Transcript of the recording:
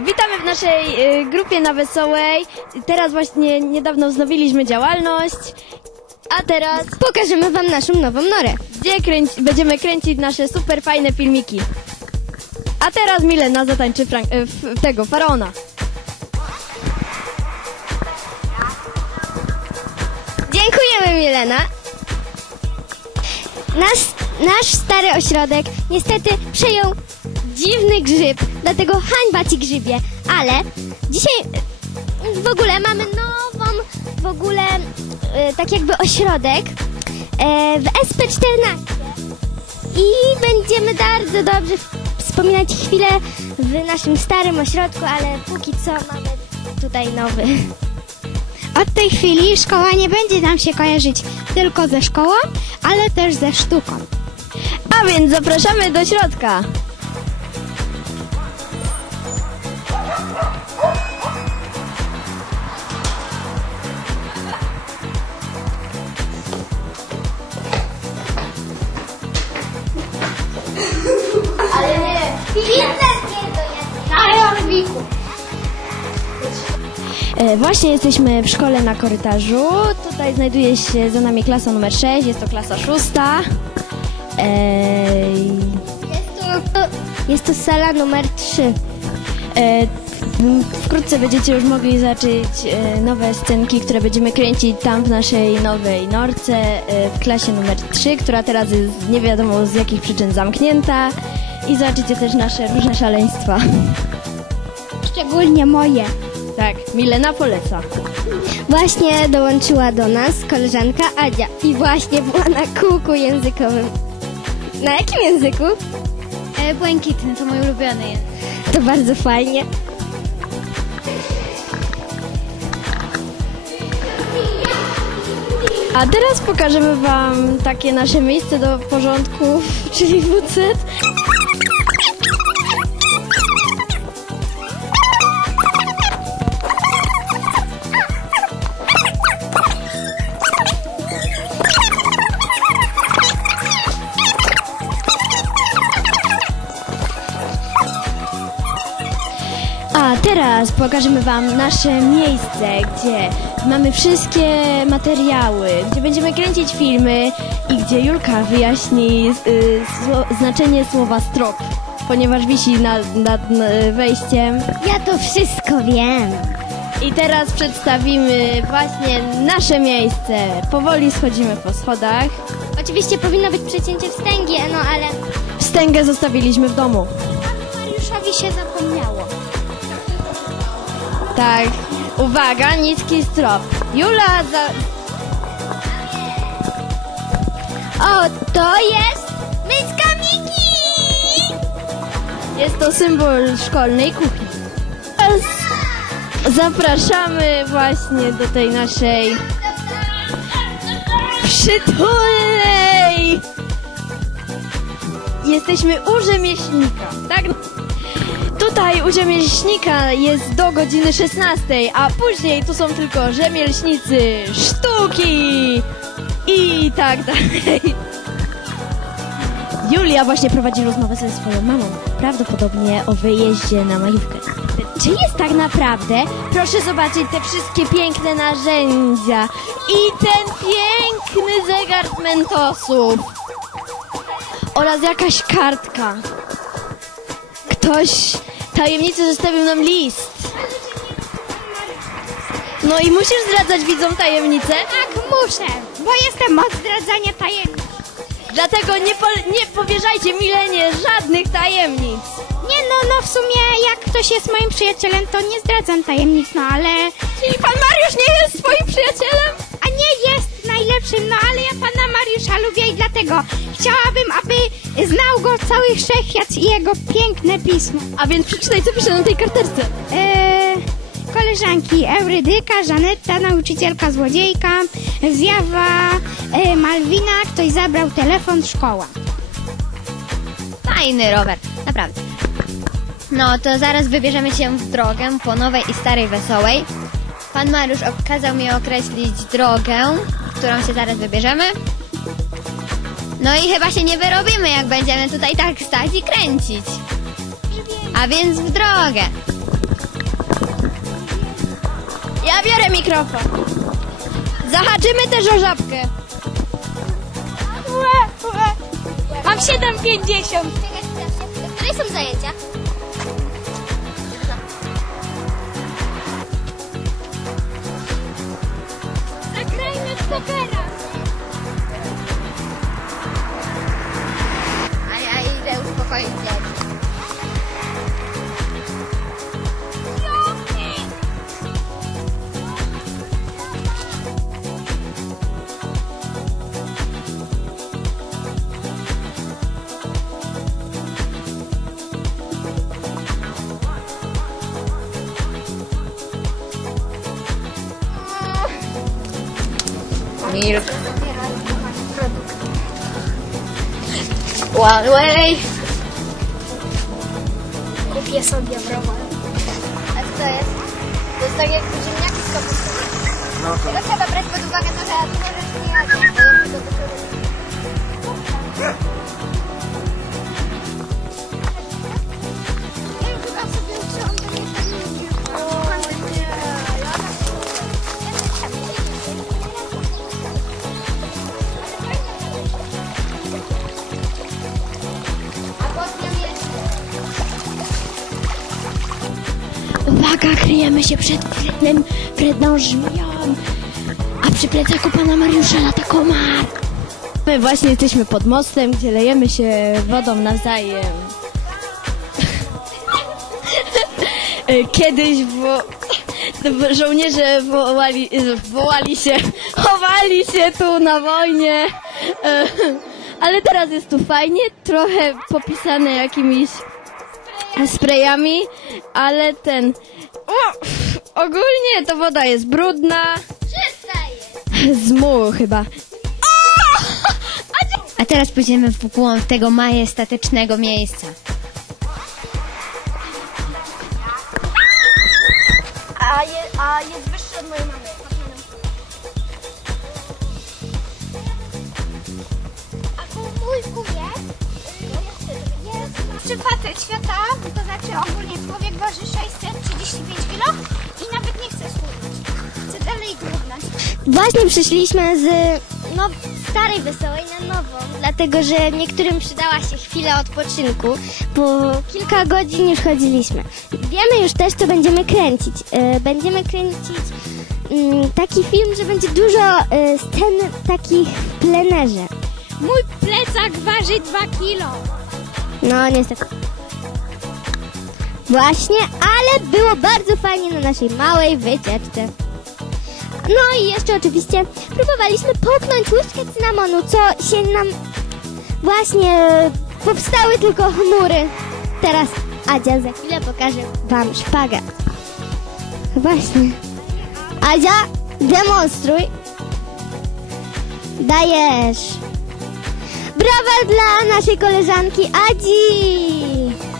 witamy w naszej y, grupie na Wesołej. Teraz właśnie niedawno wznowiliśmy działalność. A teraz, Pokażemy wam naszą nową norę. gdzie będziemy kręcić nasze super fajne filmiki. A teraz Milena zatańczy Frank, f, tego, Faraona. Dziękujemy Milena. Nasz, nasz stary ośrodek niestety przejął dziwny grzyb, dlatego hańba ci grzybie. Ale dzisiaj w ogóle mamy nową, w ogóle e, tak jakby ośrodek e, w SP14 i będziemy bardzo dobrze wspominać chwilę w naszym starym ośrodku, ale póki co mamy tutaj nowy. Od tej chwili szkoła nie będzie nam się kojarzyć tylko ze szkołą, ale też ze sztuką. A więc zapraszamy do środka. Właśnie jesteśmy w szkole na korytarzu. Tutaj znajduje się za nami klasa numer 6, jest to klasa szósta. Ej, Jest to, jest to sala numer 3. e, Wkrótce będziecie już mogli zobaczyć e, nowe scenki, które będziemy kręcić tam w naszej nowej norce e, w klasie numer 3, która teraz jest nie wiadomo z jakich przyczyn zamknięta. I zobaczycie też nasze różne szaleństwa. Szczególnie moje. Tak, Milena poleca. Właśnie dołączyła do nas koleżanka Adzia i właśnie była na kółku językowym. Na jakim języku? E, błękitny to mój ulubiony jest. To bardzo fajnie. A teraz pokażemy Wam takie nasze miejsce do porządków, czyli WC. Teraz pokażemy Wam nasze miejsce, gdzie mamy wszystkie materiały, gdzie będziemy kręcić filmy i gdzie Julka wyjaśni y, sło, znaczenie słowa strop, ponieważ wisi nad, nad wejściem. Ja to wszystko wiem. I teraz przedstawimy właśnie nasze miejsce. Powoli schodzimy po schodach. Oczywiście powinno być przecięcie wstęgi, no ale Wstęgę zostawiliśmy w domu. Mariuszowi się zapomniało. Tak, uwaga, niski strop. Jula za, o, to jest myska Miki! Jest to symbol szkolnej kuchni. Zapraszamy właśnie do tej naszej przytulnej. Jesteśmy u rzemieślnika, tak? Tutaj u rzemieślnika jest do godziny 16, a później tu są tylko rzemieślnicy sztuki i tak dalej. Julia właśnie prowadzi rozmowę ze swoją mamą, prawdopodobnie o wyjeździe na majówkę. Czy jest tak naprawdę? Proszę zobaczyć te wszystkie piękne narzędzia i ten piękny zegar mentosów oraz jakaś kartka. Ktoś tajemnicy zostawił nam list. No i musisz zdradzać widzom tajemnicę? Tak, muszę, bo jestem od zdradzania tajemnic. Dlatego nie, po, nie powierzajcie Milenie żadnych tajemnic. Nie no, no w sumie jak ktoś jest moim przyjacielem, to nie zdradzam tajemnic, no ale... Czyli pan Mariusz nie jest swoim przyjacielem? A nie jest najlepszym, no ale ja pana Mariusza lubię i dlatego chciałabym, aby znał go cały wszechświat i jego piękne pismo. A więc przeczytaj, co pisze na tej karteczce. Eee, koleżanki Eurydyka, Żanetta, nauczycielka złodziejka, Zjawa, e, Malwina, ktoś zabrał telefon, szkoła. Fajny rower, naprawdę. No to zaraz wybierzemy się w drogę po nowej i starej wesołej. Pan Mariusz kazał mi określić drogę, którą się zaraz wybierzemy. No i chyba się nie wyrobimy, jak będziemy tutaj tak stać i kręcić. A więc w drogę. Ja biorę mikrofon. Zahaczymy też o żabkę. Mam 7,50. Które są zajęcia? Zagrajmy w pokera. Milk. One way. Kupię sobie browar. A co to jest? To jest tak jak ziemniaki z kapustą. No to... Tylko trzeba brać pod uwagę to, że ja dużo rzeczy nie jadam. Uwaga, kryjemy się przed Fredem, Fredą żmiją. A przy plecaku pana Mariusza lata komar. My właśnie jesteśmy pod mostem, gdzie lejemy się wodą nawzajem. Kiedyś wo... to żołnierze wołali, wołali się, chowali się tu na wojnie. Ale teraz jest tu fajnie, trochę popisane jakimiś sprayami, ale ten. O, ogólnie to woda jest brudna. Z mułu chyba. A teraz pójdziemy w głąb tego majestatycznego miejsca. A, je, a jest wyższy od mojej mamy. Jest przypadek świata, to znaczy ogólnie człowiek waży 635 kg i nawet nie chce schudnąć. Chce dalej grubnąć. Właśnie przyszliśmy z no, starej wesołej na nową, dlatego że niektórym przydała się chwila odpoczynku, bo kilka godzin już chodziliśmy. Wiemy już też, co będziemy kręcić. E, Będziemy kręcić mm, taki film, że będzie dużo e, scen takich w plenerze. Mój plecak waży 2 kg. No niestety. Właśnie, ale było bardzo fajnie na naszej małej wycieczce. No i jeszcze oczywiście próbowaliśmy połknąć łyżkę cynamonu, co się nam właśnie powstały tylko chmury. Teraz Adzia za chwilę pokaże wam szpagat. Właśnie. Adzia, demonstruj. Dajesz. Brawa dla naszej koleżanki Adzi!